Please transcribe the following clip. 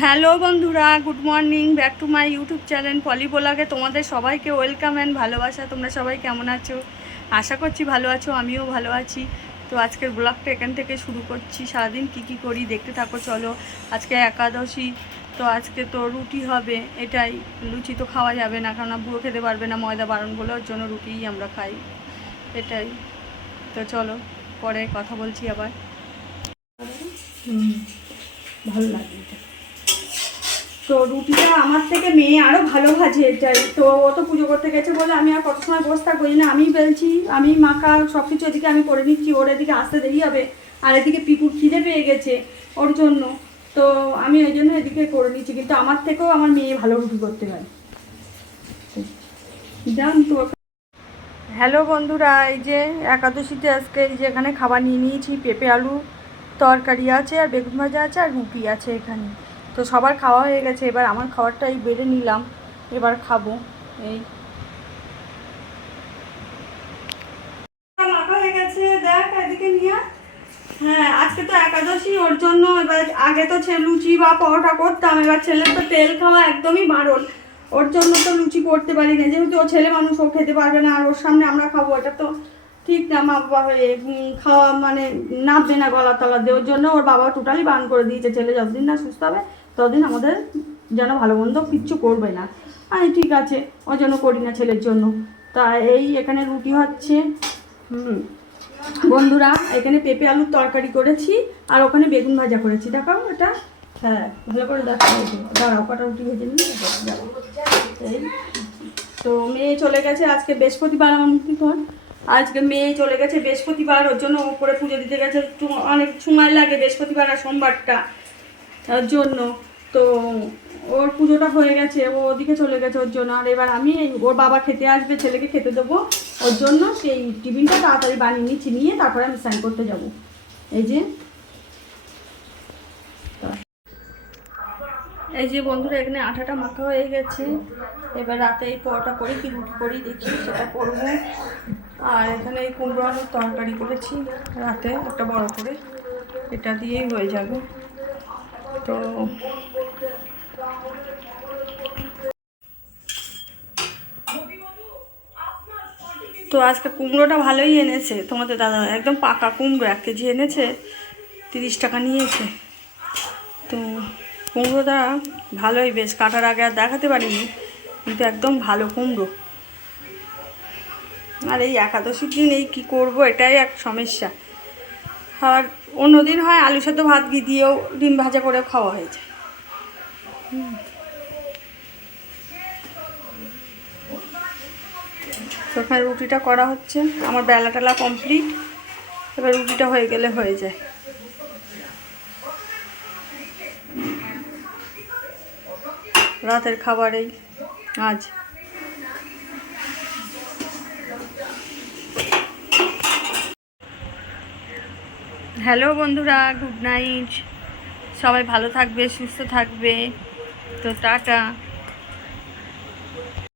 Hello বন্ধুরা, good morning, back to my YouTube channel Poli ব্লগে তোমাদের সবাইকে ওয়েলকাম অ্যান্ড ভালোবাসা। তোমরা সবাই কেমন আছো? আশা করছি ভালো আছো, আমিও ভালো আছি। তো আজকের ব্লগটা এখান থেকে শুরু করছি। সারাদিন কি করি দেখতে থাকো চলো। আজকে একাদশী, তো আজকে তো রুটি হবে। এটাই, লুচি তো খাওয়া যাবে না, কারণ বুড়ো খেতে পারবে না, ময়দা বারণ বলে, ওর জন্য রুটিই আমরা খাই। এটাই তো, চলো পরে কথা বলছি আবার। ভালো লাগে এটা। তো রুটিটা আমার থেকে মেয়ে আরও ভালো ভাজে এটাই। তো ও তো পুজো করতে গেছে বলে আমি আর কত সময় বসে থাকবো না, আমি বেলছি, আমি মাখা সব কিছু এদিকে আমি করে নিচ্ছি। ওর এদিকে আসতে দেরি হবে, আর এদিকে পিকুর খিদে পেয়ে গেছে ওর জন্য। তো আমি ওই জন্য এদিকে করে নিচ্ছি, কিন্তু আমার থেকেও আমার মেয়ে ভালো রুটি করতে পারে। জান তো। হ্যালো বন্ধুরা, এই যে একাদশীতে আজকে এই যে এখানে খাবার নিয়ে নিয়েছি। পেঁপে আলু তরকারি আছে, আর বেগুন ভাজা আছে, আর রুটি আছে এখানে। তো সবার খাওয়া হয়ে গেছে, এবার আমার খাবারটা এই বেড়ে নিলাম, এবার খাবো। এই মাখা হয়ে গেছে, দেখ এদিকে নিয়ে। হ্যাঁ, আজকে তো একাদশী, ওর জন্য এবার আগে তো লুচি বা পরোটা করতাম, এবার ছেলের তো তেল খাওয়া একদমই বারণ। ওর জন্য তো লুচি করতে পারি না, যেহেতু ও ছেলে মানুষ, ও খেতে পারবে না, আর ওর সামনে আমরা খাবো, এটা তো ঠিক না। মা বাবা হয়ে খাওয়া মানে নামবে না গলা তলা দিয়ে। ওর জন্য ওর বাবা টোটালি বারণ করে দিয়েছে, ছেলে যতদিন না সুস্থ হবে ততদিন আমাদের যেন ভালো মন্দ কিচ্ছু করবে না। আমি ঠিক আছে, ওর জন্য করি না ছেলের জন্য। তা এই এখানে রুটি হচ্ছে। বন্ধুরা, এখানে পেঁপে আলুর তরকারি করেছি, আর ওখানে বেগুন ভাজা করেছি। দেখাও এটা। হ্যাঁ, ভালো করে দেখাও। দাঁড়াও, কটা রুটি ভেজে নিই। এই তো মেয়ে চলে গেছে, আজকে বৃহস্পতিবার, আজকে মেয়ে চলে গেছে বৃহস্পতিবার, ওর জন্য উপরে পুজো দিতে গেছে। একটু অনেক সময় লাগে বৃহস্পতিবার আর সোমবারটা, তার জন্য। তো ওর পুজোটা হয়ে গেছে, ও ওদিকে চলে গেছে ওর জন্য। আর এবার আমি ওর বাবা খেতে আসবে, ছেলেকে খেতে দেবো, ওর জন্য সেই টিফিনটা তাড়াতাড়ি বানিয়ে নিচ্ছি, নিয়ে তারপরে আমি স্নান করতে যাব। এই যে এই যে বন্ধুরা, এখানে আটাটা মাখা হয়ে গেছে। এবার রাতে এই পরোটা করি কি রুটি করি দেখি, সেটা করবো। আর এখানে এই কুমড়ো আলুর তরকারি করেছি রাতে, একটা বড় করে, এটা দিয়েই হয়ে যাবে। তো তো আজকে কুমড়োটা ভালোই এনেছে তোমাদের দাদা, একদম পাকা কুমড়ো, 1 কেজি এনেছে, 30 টাকা নিয়েছে। তো কুমড়োটা ভালোই, বেশ কাটার আগে আর দেখাতে পারিনি, কিন্তু একদম ভালো কুমড়ো। আর এই একাদশীর দিন এই কী করবো, এটাই এক সমস্যা। আর অন্যদিন হয় আলু সেদ্ধ ভাত দিয়েও ডিম ভাজা করেও খাওয়া হয়ে যায়। তো ওখানে রুটিটা করা হচ্ছে, আমার বেলা টেলা কমপ্লিট। এবার রুটিটা হয়ে গেলে হয়ে যায়। রাতের খাবারেই আজ। হ্যালো বন্ধুরা, গুড নাইট। সবাই ভালো থাকবে, সুস্থ থাকবে। তো টাটা।